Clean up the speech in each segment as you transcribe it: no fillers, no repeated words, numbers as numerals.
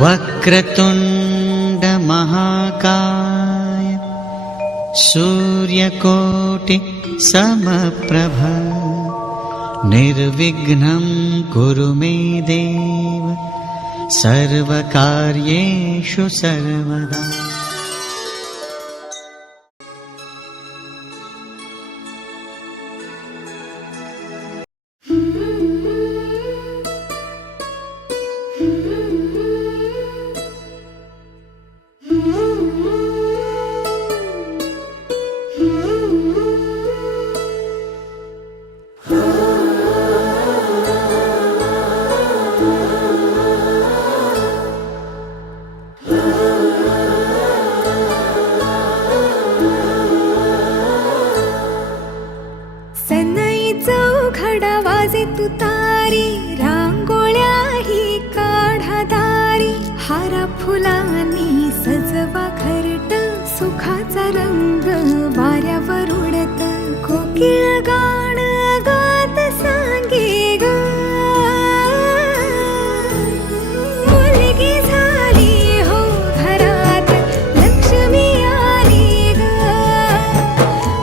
वक्रतुंड महाकाय सूर्यकोटि समप्रभ निर्विघ्नं कुरु मे देव सर्वकार्येषु सर्वदा। तुतारी रांगोळ्याही काढा दारी, हारा फुलांनी सजवा घरट, सुखाचा रंग वाऱ्यावर उडत, कोकिळ गाण गात सांगे ग, मुलगी झाली हो घरात लक्ष्मी आली ग,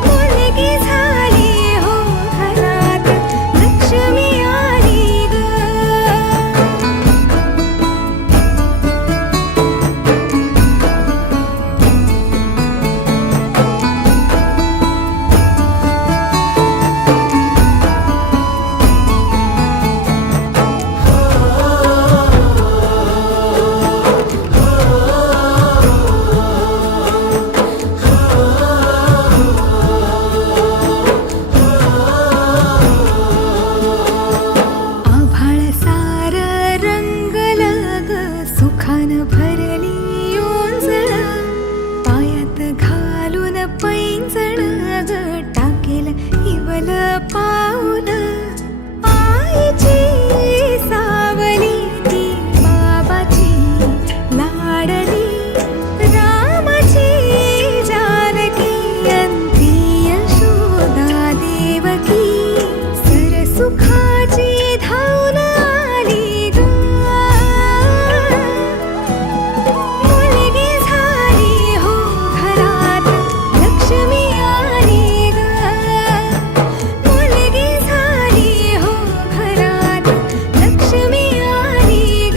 मुलगी झाली हो घरात लक्ष्मी आली ग। आभाळ सार रंगल ग, सुखान भरली योंजळ, पायात घालून पैंजण ग, टाकेल इवल पाऊल, आईची सावली ती बाबाची लाडली, रामाची जानकी अंती यशोदा देवकी, सरसुखाची धावून आली ग, मुलगी झाली हो घरात लक्ष्मी आली ग, मुलगी झाली हो घरात लक्ष्मी आली ग।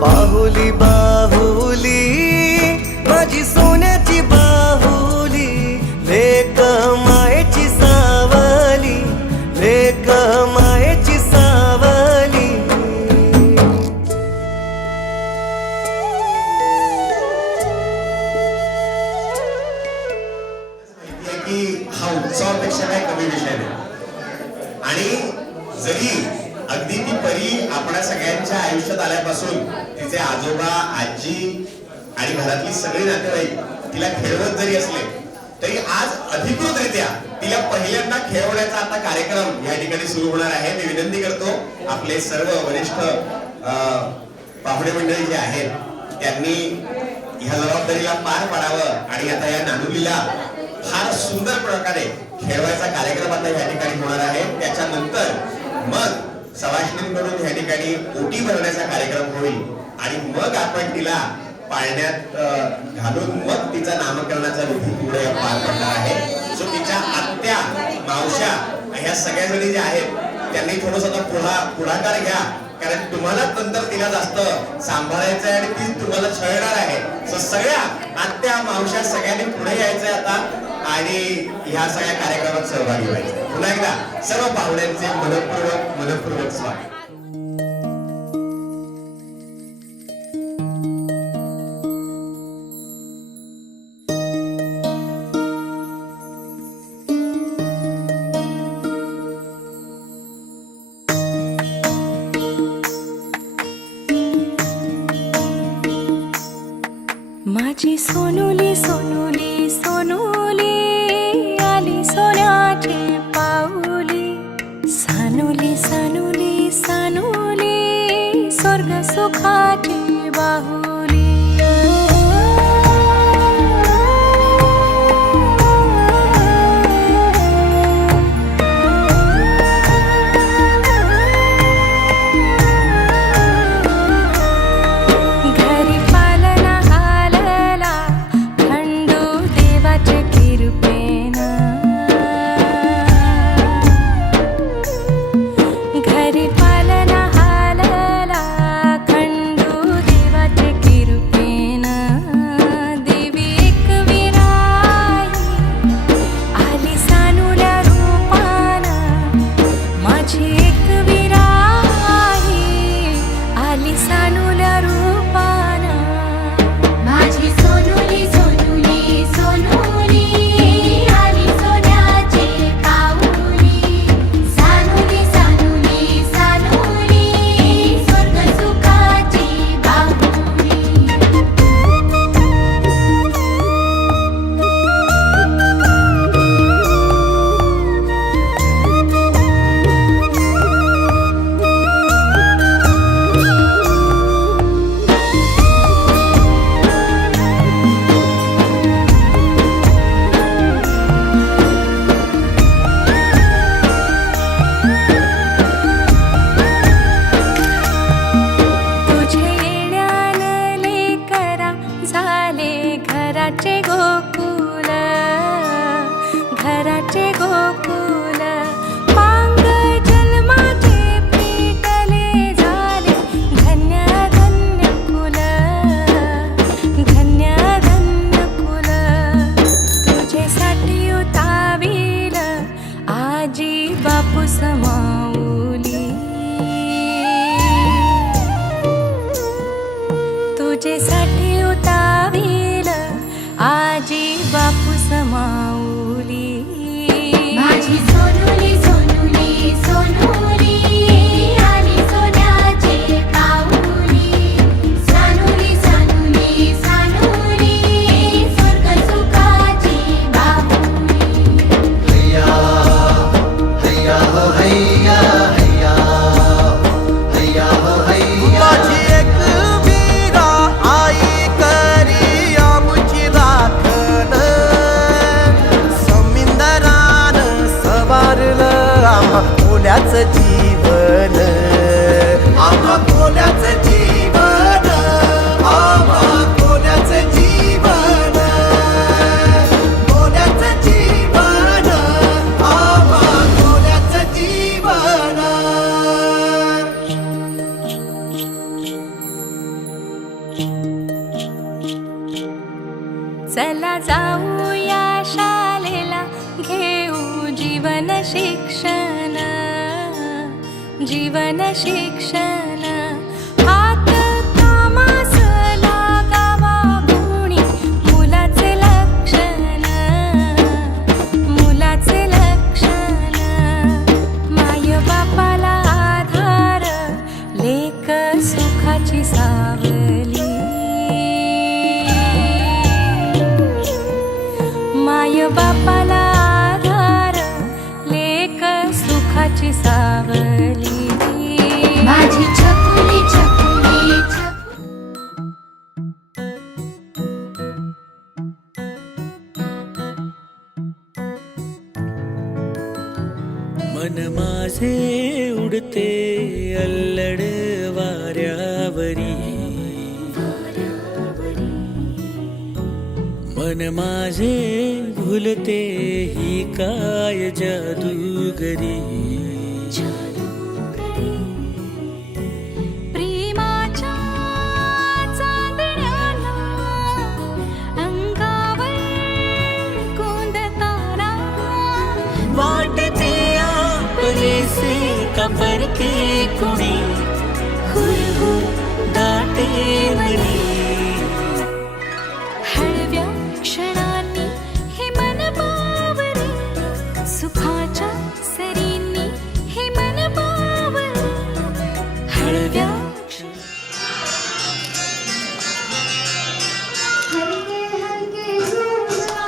बाहुली बाहुली माझी सोन्याची बाहुली, लेक मायेची सावली, लेक मायेची सावली। की हा उत्सवापेक्षा काही कमी विषय नाही, आणि जरी अगदी ती परी आपल्या सगळ्यांच्या आयुष्यात आल्यापासून तिचे आजोबा आजी आणि घरातली सगळी नातेवाईक तिला खेळवत जरी असले, तरी आज अधिकृतरित्या तिला पहिल्यांदा खेळवण्याचा आता कार्यक्रम या ठिकाणी सुरू होणार आहे। मी विनंती करतो आपले सर्व वरिष्ठ पाहुणे मंडळी जे आहेत त्यांनी ह्या जबाबदारीला पार पाडावं आणि आता या नानुलीला फार सुंदर प्रकारे खेळवायचा कार्यक्रम आता या ठिकाणी होणार आहे। त्याच्यानंतर मग सवाष्णींकडून या ठिकाणी ओटी भरण्याचा कार्यक्रम होईल आणि मग आपण तिला पाळण्यात घालून मग तिचा नामकरणाचा विधी पुढे पार पडणार आहे। सो तिच्या आत्या मावश्या ह्या सगळ्या जणी ज्या आहेत त्यांनी थोडंसं पुढाकार घ्या, कारण तुम्हाला नंतर तिला जास्त सांभाळायचंय आणि ती तुम्हाला छळणार आहे। सो सगळ्या आत्या मावश्या सगळ्यांनी पुढे यायचंय आता आणि ह्या सगळ्या कार्यक्रमात सहभागी व्हायचं। पुन्हा एकदा सर्व पाहुण्यांचे मनपूर्वक स्वागत। माझी सोनुली सोनुली सोनुली आली सोन्याची पाऊली, सानुली सानुली सानुली स्वर्ग सुखाची बाहुली। घराचे गोकुल, घराचे गोकुल, पांग जन्माचे पेटले झाले, धन्य धन्य कुल, धन्य धन्य कुल. तुझेसाठी उतावील आजी बापू समाऊली, तुझेसाठी उतावील आजी बापू समाऊली. माझी सोनुली सोनुली सोनुली आली सोन्याचे पाऊली, सानुली सानुली सानुली स्वर्ग सुखाची बाहुली. माझी एक मीरा आई करी आमची राखण, समिंदरान सवारलं आम्हा कोल्याचं जीवन, आम्हा कोल्याचं जीवन, आम्हा कोल्याचं जीवन, कोल्याचं जीवन, आम्हा कोल्याचं जीवन. चला जाऊया शाळेला, घेऊ जीवन शिक्षण, जीवन शिक्षण. हात कामास लागावा गुणी, मुलाचे लक्षण, मुलाचे लक्षण. माय बापाला आधार, लेक सुखाची सावली, माय बापाला आधार, लेक सुखाची सावली. माझी छकुली छकुली छकुली. मन माझे उडते अल्लड वाऱ्यावरी, मन माझे भुलते ही काय जादूगरी. प्रेमाच्या चांदण्याला अंगावर कोंदताना, वाटते आपलेसे का परके कुणी, हुरहुर दाटे मनी. हळव्या क्षणांनी हे मन बावरे, सुखाच्या सरींनी हे मन बावरे, हळव्या हलके हलके झुळझुळा,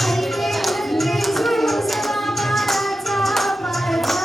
हलके हलके झुळझुळा बाळाचा पाळणा.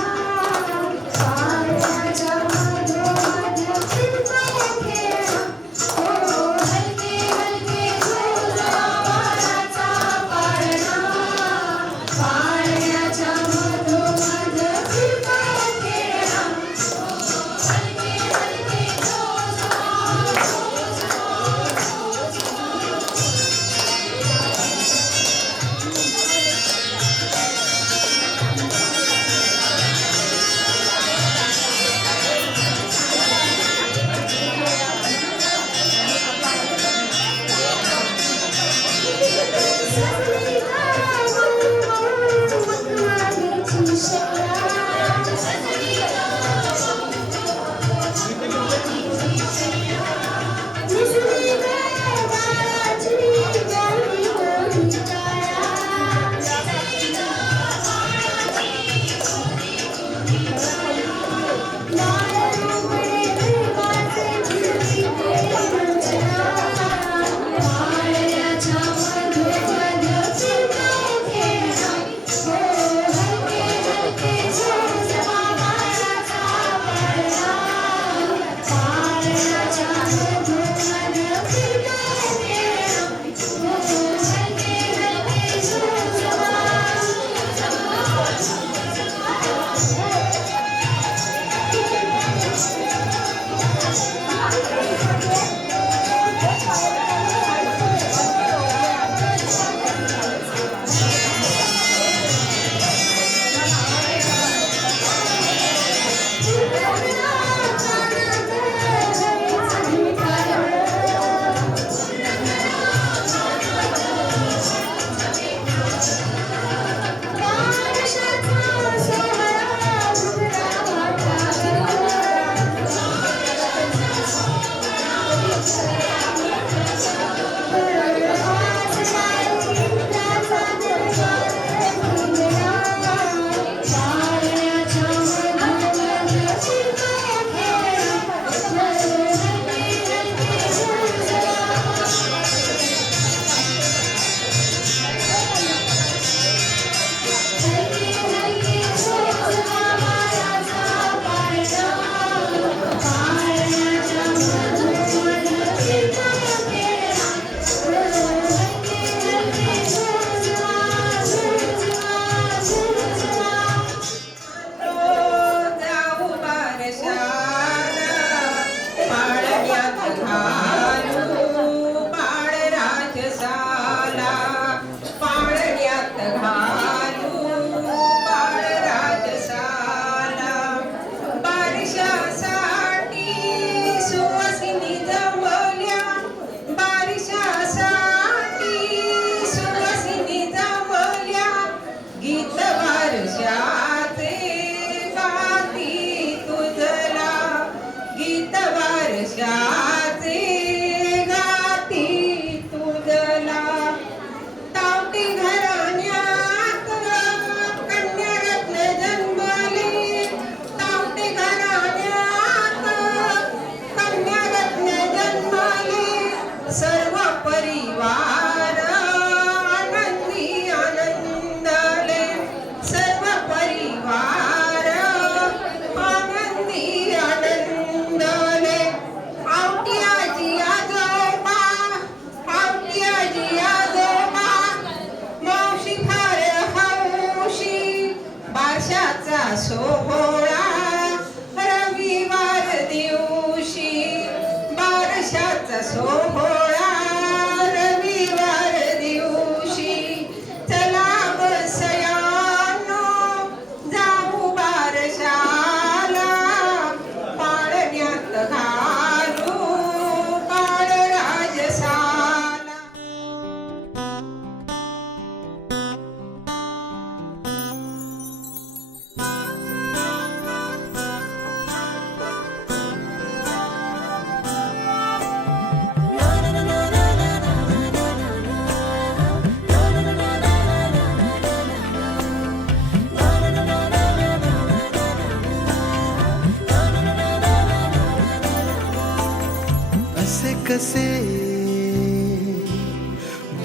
कसे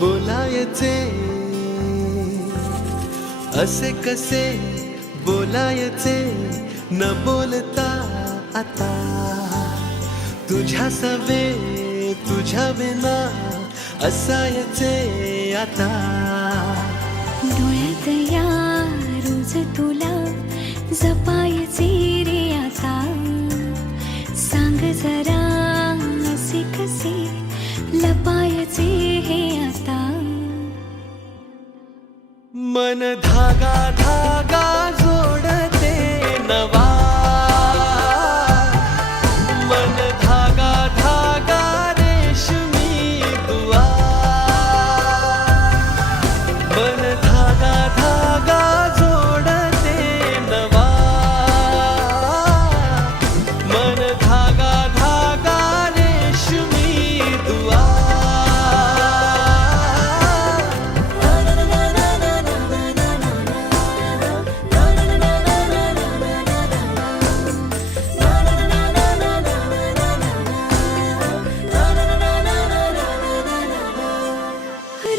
बोलायचे, असे कसे बोलायचे न बोलता आता, तुझ्या सवे तुझ्या विना असायचे आता. डोळ्यात या रोज तुला जपायचे रे आता, सांग जरा असे कसे लपायचे हे आता. मन धागा धागा जोडते नवा, मन धागा धागा रेशमी दुआ, मन धागा धागा जोडते नवा, मन धागा धागा रेशमी दुआ.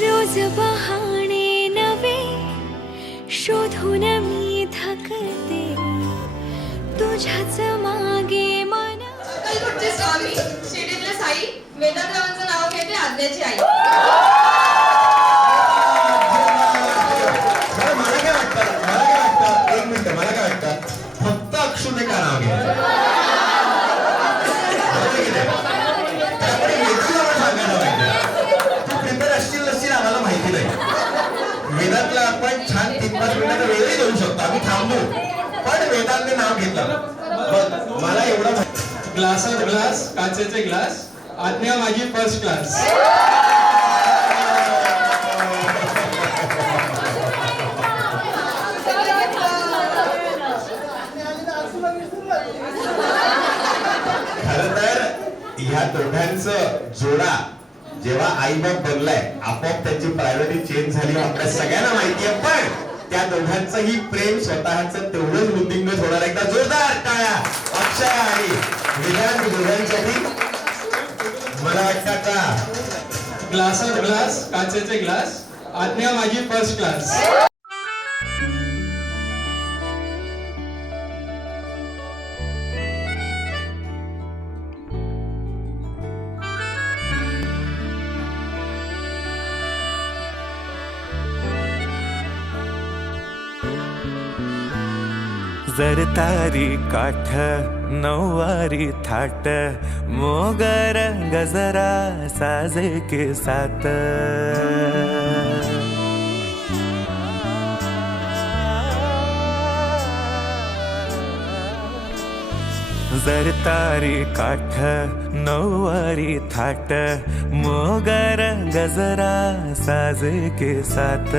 रोज बहाणे नवे शोधून मी थकते, तुझ्याच मागे मन. अक्कलकोटचे स्वामी शिर्डीतले साई वेदांतरावांचं नाव घेते आज्ञाची आई. मला काय वाटतं एक मिनिट, मला काय वाटतं फक्त अक्षुने का नाव घ्यायचं? बरोबर की नाही? त्यामुळे वेदांतला पण सांगायला पाहिजे. तू प्रिपेअर असशील नसशील आम्हाला माहिती नाही. वेदांतला आपण छान 3-5 मिनिटाचा वेळही देऊ शकतो, आम्ही थांबू, पण वेदांतले नाव घेतलं. बघ मला एवढं माहिती. ग्लासात ग्लास, काचेचे ग्लास, आज्ञा माझी फर्स्ट क्लास. खरं तर ह्या दोघांचं जोडा जेव्हा आई बाप बनलाय, आपोआप त्यांची प्रायोरिटी चेंज झाली आपल्या सगळ्यांना माहिती आहे. पण त्या दोघांचं ही प्रेम स्वतःचं तेवढंच वृद्धिंगत होणार. एकदा जोरदार टाळ्या अक्षय आणि वेदांत दोघांसाठी. मला वाटतं का ग्लासात ग्लास, काचेचे ग्लास, आज्ञा माझी फर्स्ट क्लास. जरतारी काठ नऊवारी थाट, मोगर गजरा साजे के साथ. जरतारी काठ नऊवारी थाट, मोगर गजरा साजे के साथ.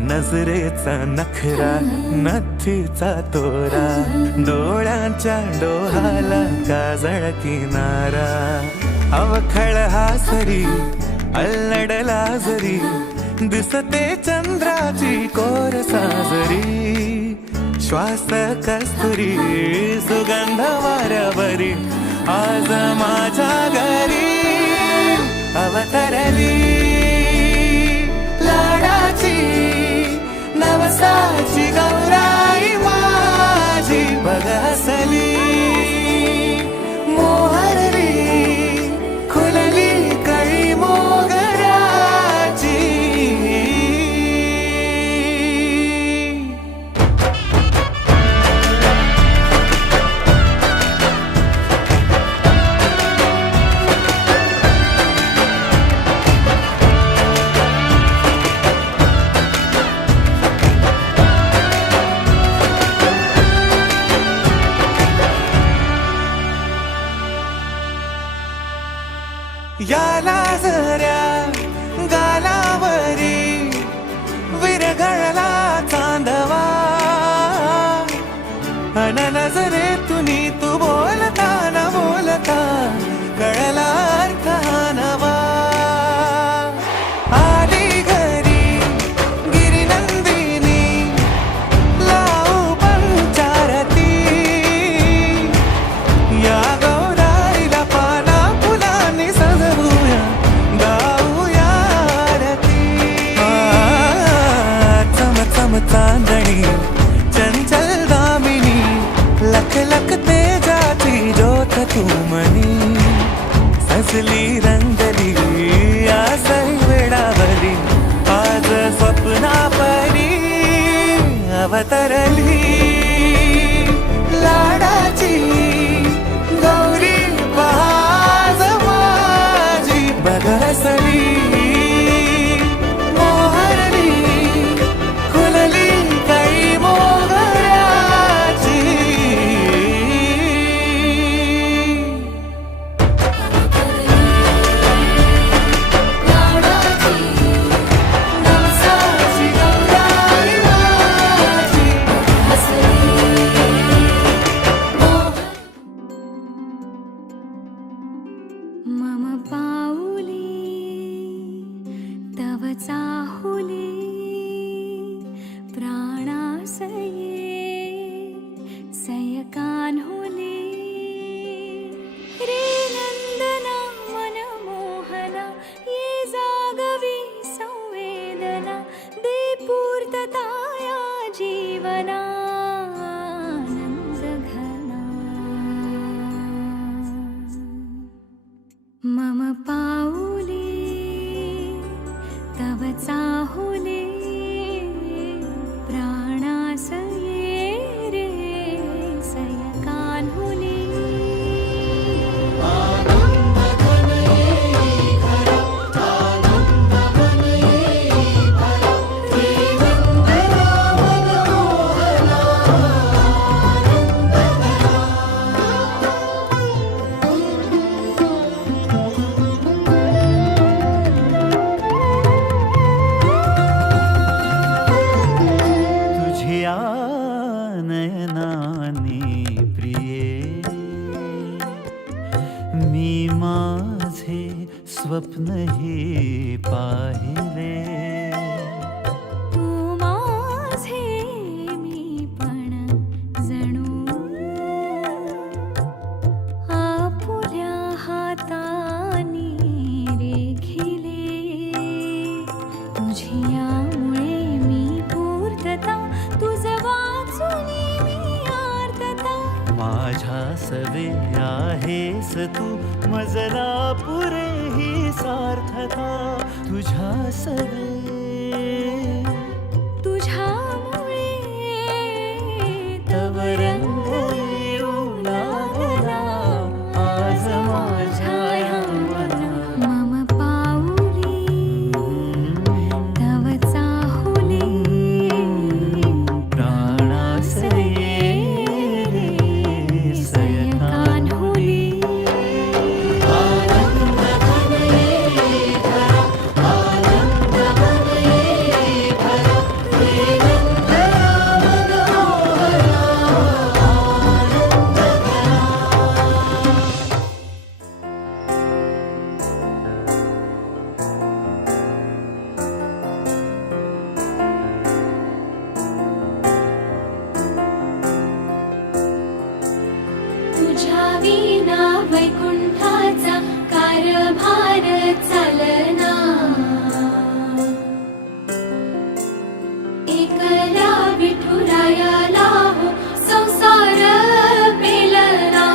नजरेचा नखरा नथीचा तोरा, डोळ्यांच्या डोहाला काजळ किनारा. अवखळ हासरी अल्लडला जरी, दिसते चंद्राची कोर साजरी. श्वास कस्तुरी सुगंध वाऱ्यावरी, आज माझ्या घरी अवतरली लाडाची नवसाची गौराई माझी. बघ हसली मोहरली खुलली कळी मोगराची. याला जऱ्या गालावरी विरघळला चांदवा, अन नजरेतुनी तू बोलता न बोलता कळला अर्थ हा नवा. आली घरी गिरिनंदिनी लावू पंचारती, या गौराईला पाना फुलांनी सजवू तू मनी सजली रंगली आसई वेडावली आज स्वप्ना परी अवतरली लाडाची गौरी बहाज माझी बगसली मोहरली खुलली काही मोगऱ्याची मम पाऊली तव चाहुली प्राणासये सयकान्हुली रे नंदना मनमोहना ये जागवी संवेदना दे पूर्तता या जीवना आनंदघना मम पाऊली तव चाहुली प्राणासये रे सयकान्हुली तुझ्या नयनाने प्रिये मी माझे स्वप्न हे पाहिले तू माझे मी पण जणू आपुल्या हातानी रेखिले तुझियामुळे मी पूर्तता तुझ वाचुनी मी आर्तता माझ्या सवे आहेस तू मजला पुरे ही सार्थता तुझ्या सवे तुझ्यामुळे तव रंग येऊ लागला आज माझ्या या मना मम पाऊली तव चाहुली प्राणासये रे सयकान्हुली तुझ्या विना वैकुंठाचा कारभार चालना एकल्या विठुरायाला हो संसार पेलना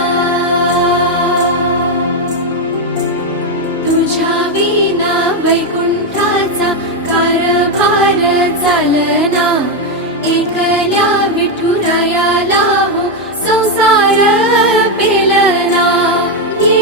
तुझ्या विना वैकुंठाचा कारभार चालना एकल्या विठुरायाला हो संसार पेलना ये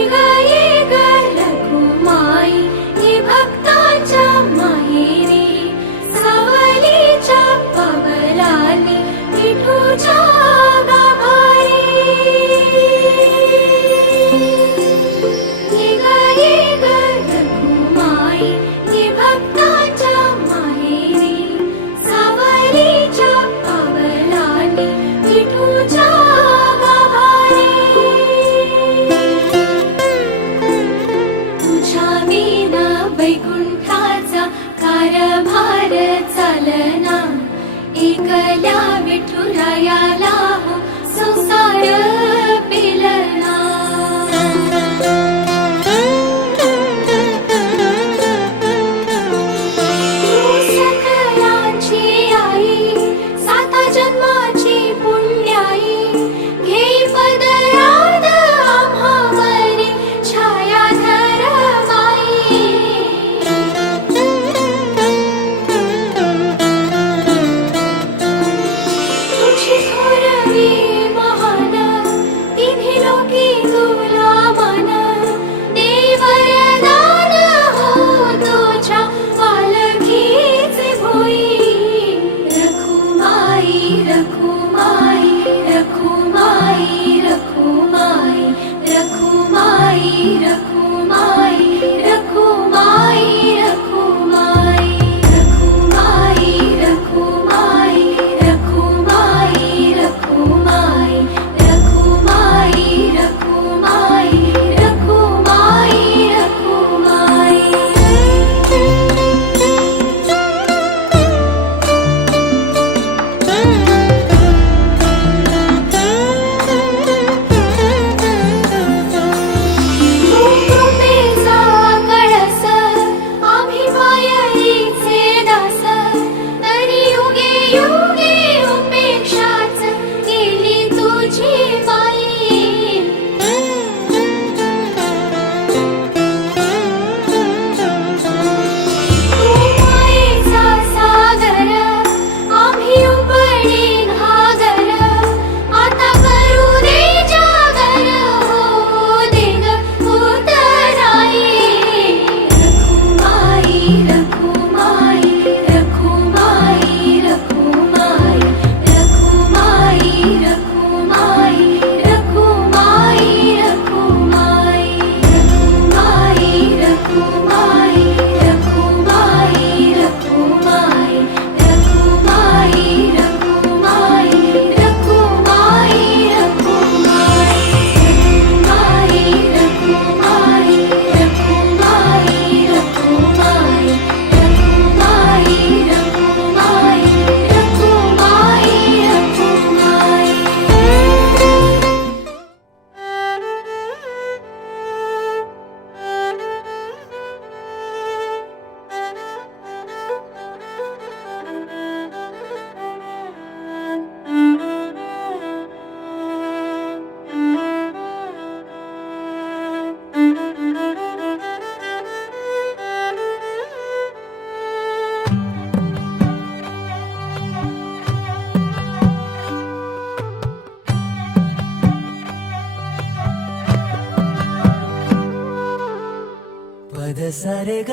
सा रे ग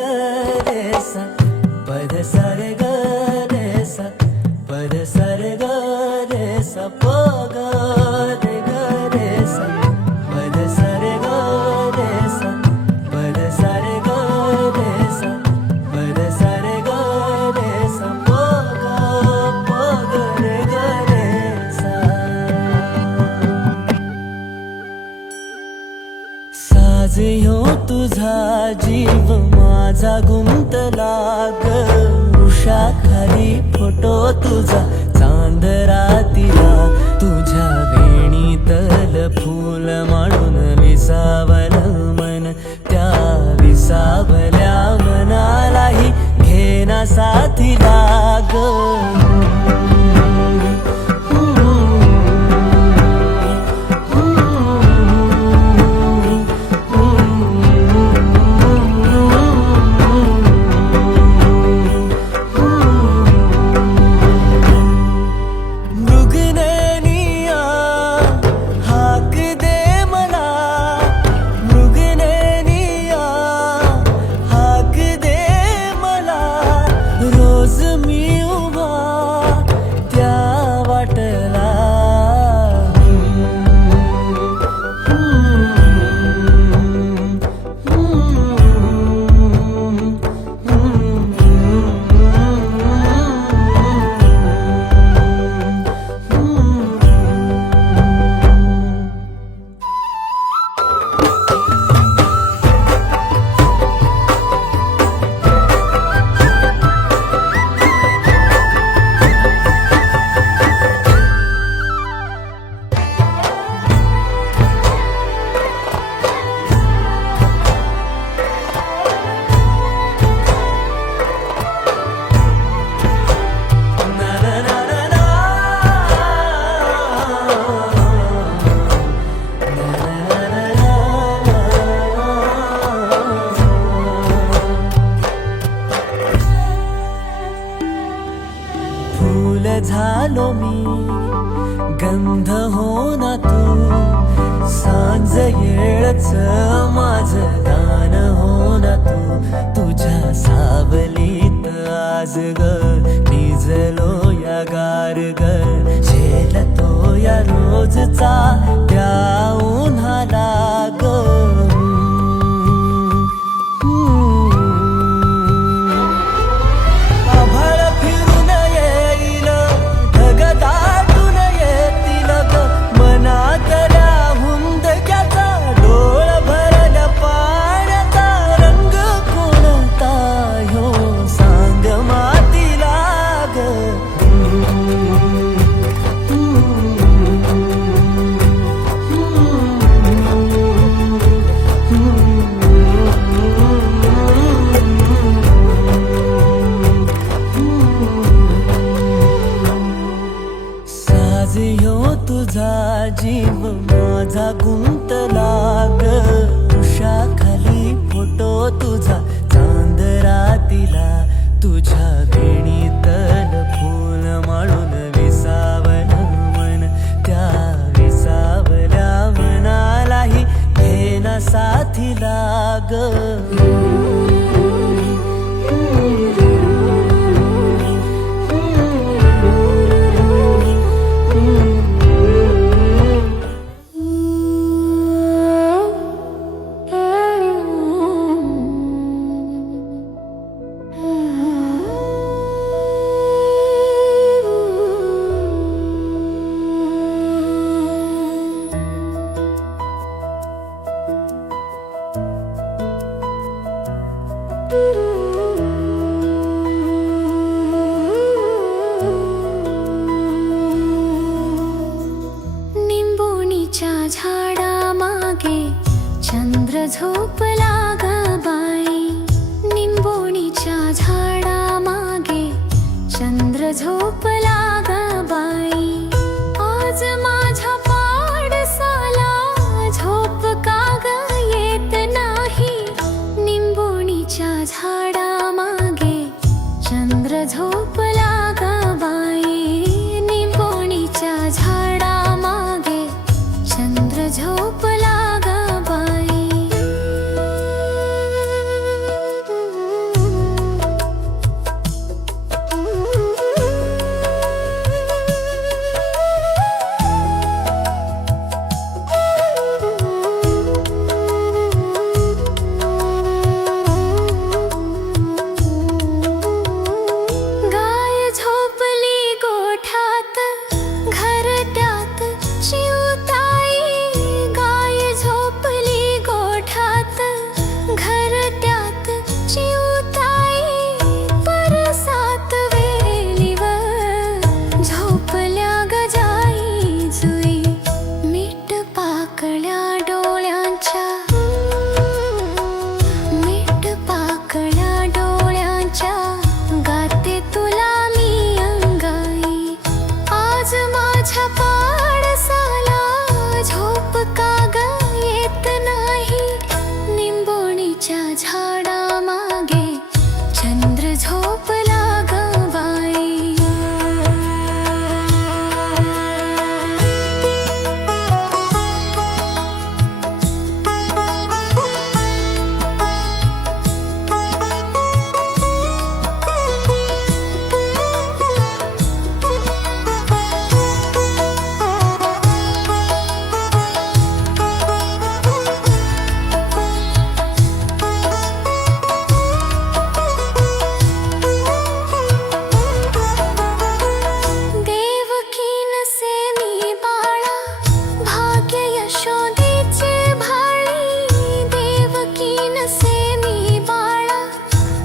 रे सा पद सा रे ग रे सा पद सा रे ग रे सा प ग रे ग रे सा पद सा रे ग रे सा पद सा रे ग रे सा पद सा रे ग रे सा प ग रे ग रे सा साज ह्यो तुझा जीव माझा गुंतला ग उषा खाली फोटो तुझा चांद रातीला तुझ्या वेणीतल फूल म्हणून विसावल मन त्या विसावल्या मनालाही घेना साथीला ग झालो मी गंध हो ना तू सांज येळच माझं दान हो ना तू तुझ्या सावलीत आज ग निजलो या गार ग झेलतो या रोजचा त्या उन्हाला ग तुझा जीव माझा गुंतला ग उषा खाली फोटो तुझा चांद रातीला तुझ्या वेणीतल फूल माळून विसावल मन त्या विसावल्या मनालाही घेना साथीला ग निंबोणीच्या झाडा मागे चंद्र झोपला ग बाई निंबोणीच्या झाडा मागे चंद्र झोपला ग बाई आज माझ्या पाडसाला झोप का ग येत नाही निंबोणीच्या झाडा मागे चंद्र झोपला ग बाई निंबोणीच्या झाडा मागे चंद्र झोपला ग बाई पाकळ्या डोळ्यांच्या मीठ पाकळ्या डोळ्यांच्या गाते तुला मी अंगाई आज माझ्या पाडसाला झोप का ग येत नाही निंबोणीच्या झाडा मागे चंद्र झोपला ग बाई देवकी नसे मी बाळा भाग्य यशोदेचे भाळी देवकी नसे मी बाळा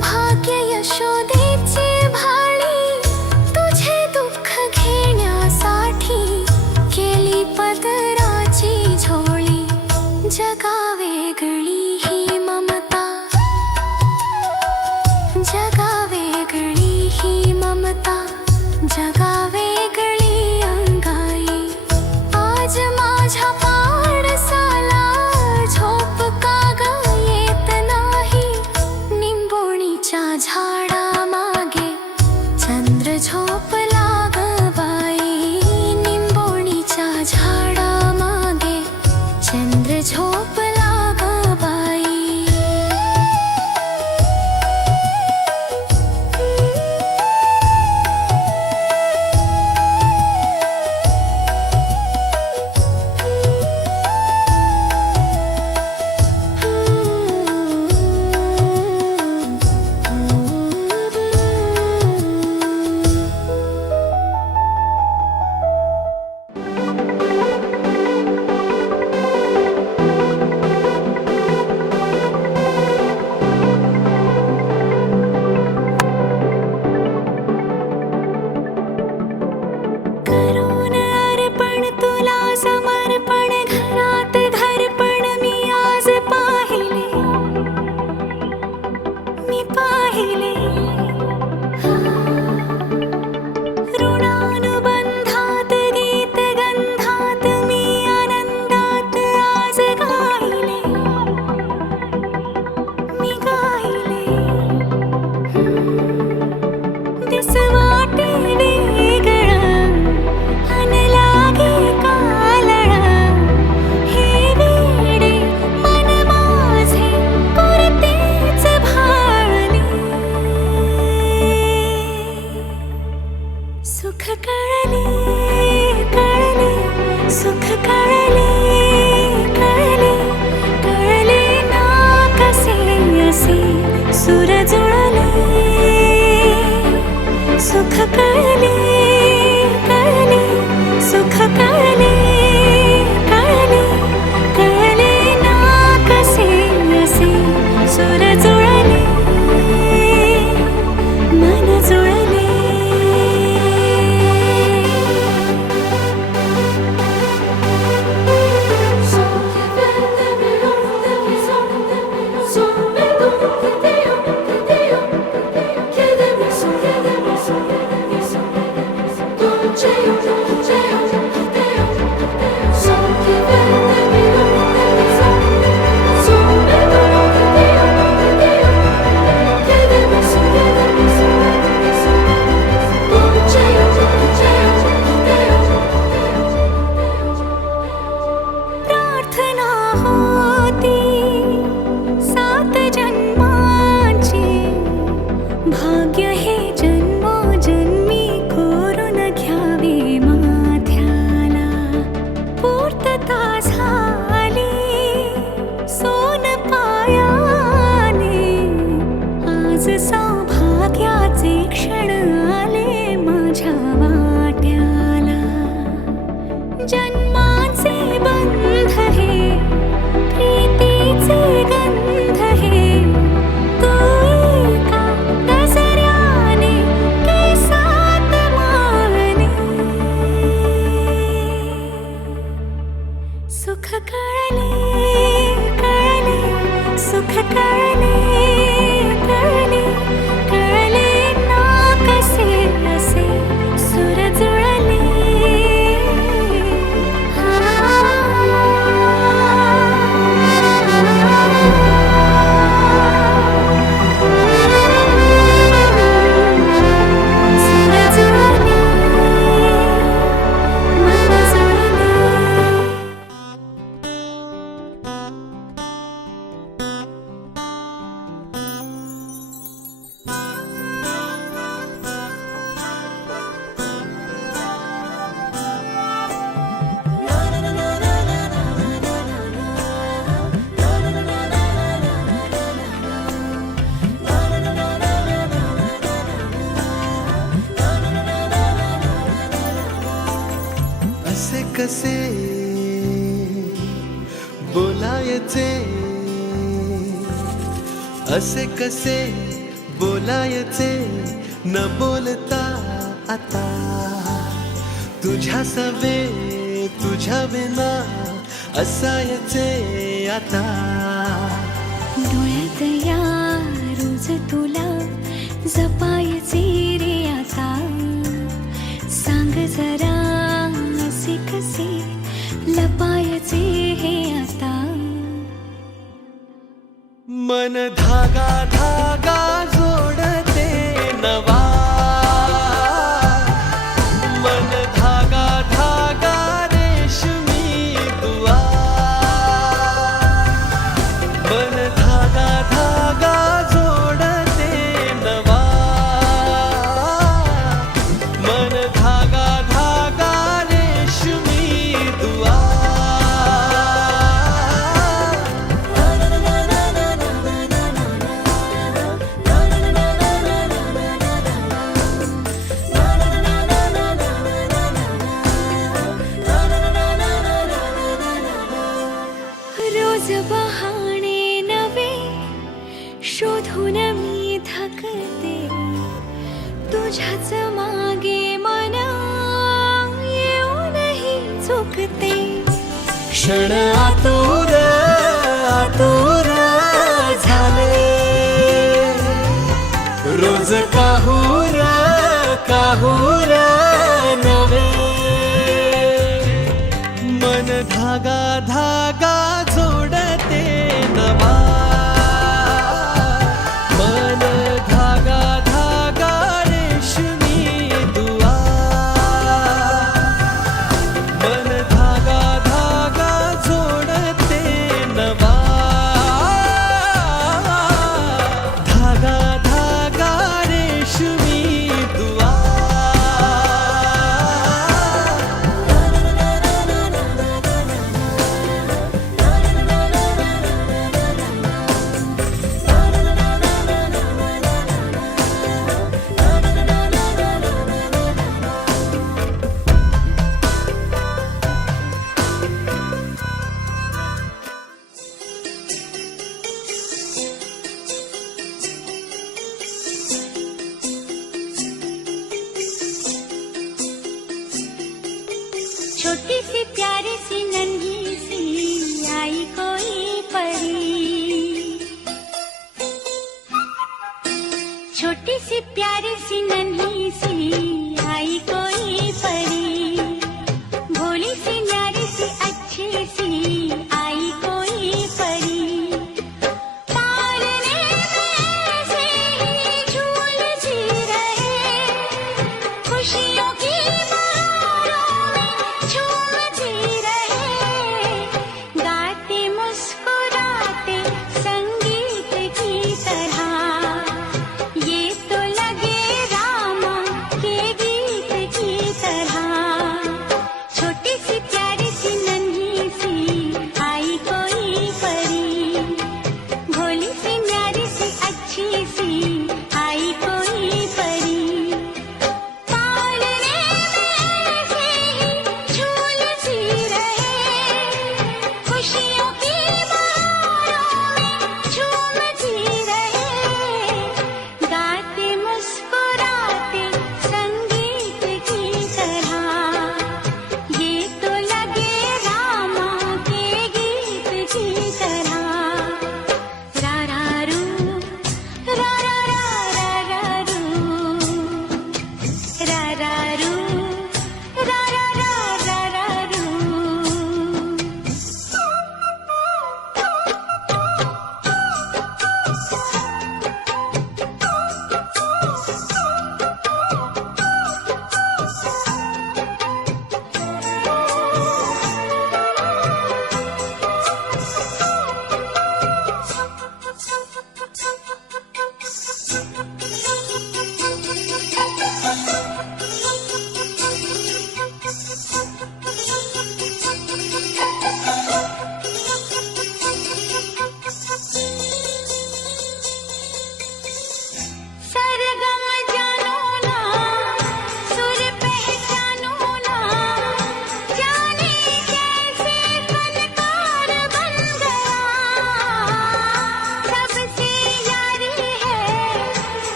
भाग्य यशोदेचे भाळी तुझे दुःख घेण्यासाठी केली पदराची झोळी जगा वेगळी ही ममता जगा वेगळी ही ममता जगा वेगळी अंगाई आज माझ्या पाडसाला झोप का ग येत नाही निंबोणीच्या झाडा मागे चंद्र झोपला ग बाई निंबोणीच्या झाडा मागे चंद्र झोपला ग बाई करून अर्पण तुला समर्पण घरात घरपण मी आज पाहिले ऋणानुबंधात गीत गंधात मी आनंदात आज गायले मी गायले दिस वाटे वेगळं अन लागे कालळं हे वेडे मन माझे पुरतेच भाळले सुख कळले कळले सुख कळले कळले कळले ना कसे असे सुर जुळले सुख कळले कळले सुख कळले कळले कळले ना कसे असे सुर जुळले मन जुळले प्रार्थना होती 7 जन्माची भाग्य हे जन्मोजन्मी कोरून घ्यावे माथ्याला पूर्तता झाली सोन पायाने आज सौभाग्याचे क्षण आले माझ्या वाट्याला जन्माचे बंध हे प्रीतीचे गंध हे तू एका दसऱ्याने केसात माळणे सुख कळले कळले सुख कळले कळले कळले ना कसे असे सुर जुळले सुर जुळले मन जुळले असे कसे बोलायचे असे कसे बोलायचे न बोलता आता तुझ्या सवे तुझ्या विना असायचे आता डोळ्यात या रोज तुला जपायचे रे आता सांग जरा असे कसे लपायचे हे आता मन धागा धागा जोडते नवा मन धागा धागा रेशमी दुआ मन धागा धागा जोडते नवा मन धागा धागा रेशमी दुआ रोज बहाणे नवे शोधून मी थकते तुझ्याच मागे मन येऊनही चुकते क्षण आतुर आतुर झाले रोज काहूर काहूर नवे मन धागा धागा जोडते नवा मन धागा धागा रेशमी दुआ मन धागा धागा जोडते नवा धागा धागा रेशमी दुआ छोटी सी प्यारी सी नन्ही सी आई कोई परी छोटी सी प्यारी सी नन्ही सी आई कोई परी भोली सी न्यारी सी अच्छी सी आई कोई परी पालने में से ही झूल जी रहे खुशियों की बहारों में झूम जी रहे गाते मुस्कुराते संगीत की तरह ये तो लगे रामा के गीत की तरह छोटी सी प्यारी सी नन्ही सी आई कोई परी भोली सी न्यारी सी अच्छी सी आई कोई परी पालने में से ही झूल जी रहे खुशियों की बहारों में झूम जी रहे गाते मुस्कुराते संगीत की तरह ये तो लगे रामा के गीत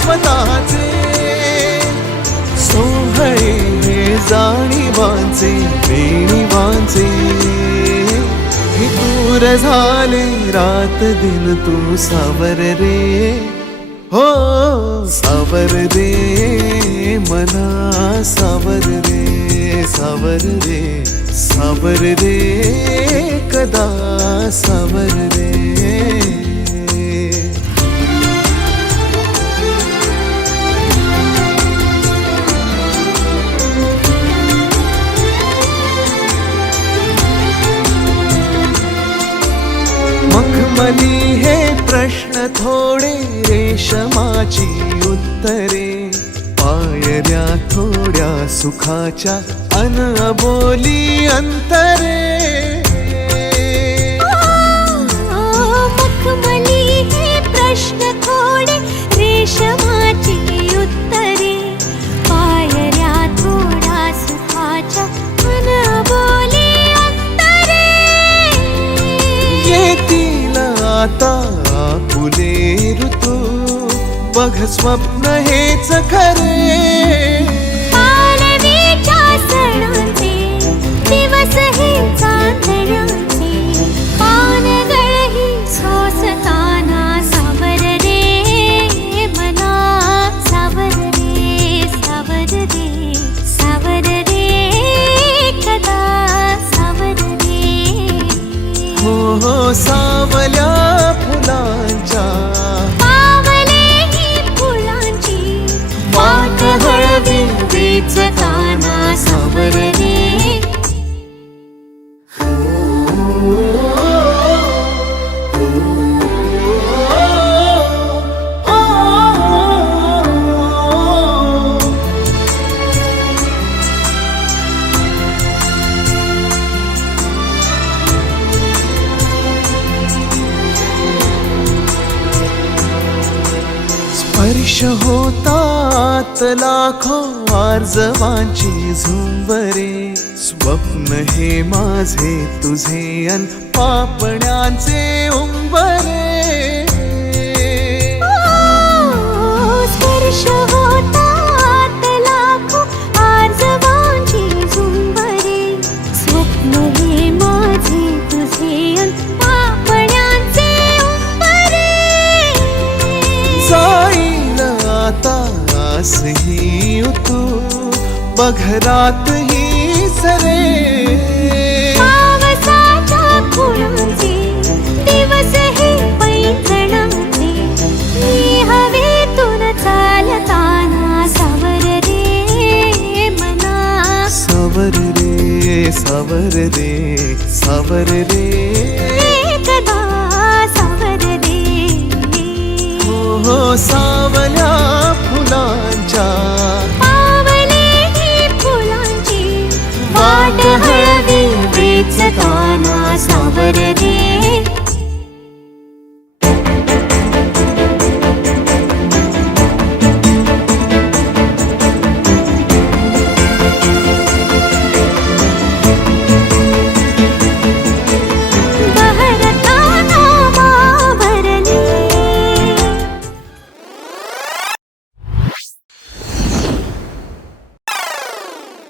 स्वतःचे सोहळे हे जाणीवांचे बेणीवांचे हे दूर झाले रात दिन तू सावर रे हो सावर रे मना सावर रे सावर रे सावर रे कदा सावर रे मखमली हे प्रश्न थोडे रेशमाची उत्तरे पायऱ्या थोड्या सुखाच्या अन अबोली अंतरे मखमली हे प्रश्न थोडे रेशमाची उत्तरे पायऱ्या थोड्या सुखाच्या मन बोली अंतरे येतील आता फुले ऋतू बघ स्वप्न हेच खरे पालवीच्या सणाचे दिवस हे चांदण्याचे पानगळही सोसताना सावर रे मना सावर रे सावर रे सावर रे कदा सावर रे हो हो सावल्या फुलांच्या वाट हळवी वेचताना सावर रे स्पर्श होतात लाखो आर्जवांची झुंबरे स्वप्न हे माझे तुझे अन पापण्यांचे उंबरे स्पर्श होतात लाखो आर्जवांची झुंबरे स्वप्न हे माझे तुझे अन पापण्यांचे उंबरे जाईल आता आसही तू बघरात ही सरे पावसाच्या खुणांचे दिवस हे पैंजणाचे मी हवेतून चालताना सावर रे मना सावर रे सावर रे सावर रे कदा सावर रे हो सावल्या फुलांच्या पावले ही फुलांची वाट हळवी वेचताना सावर रे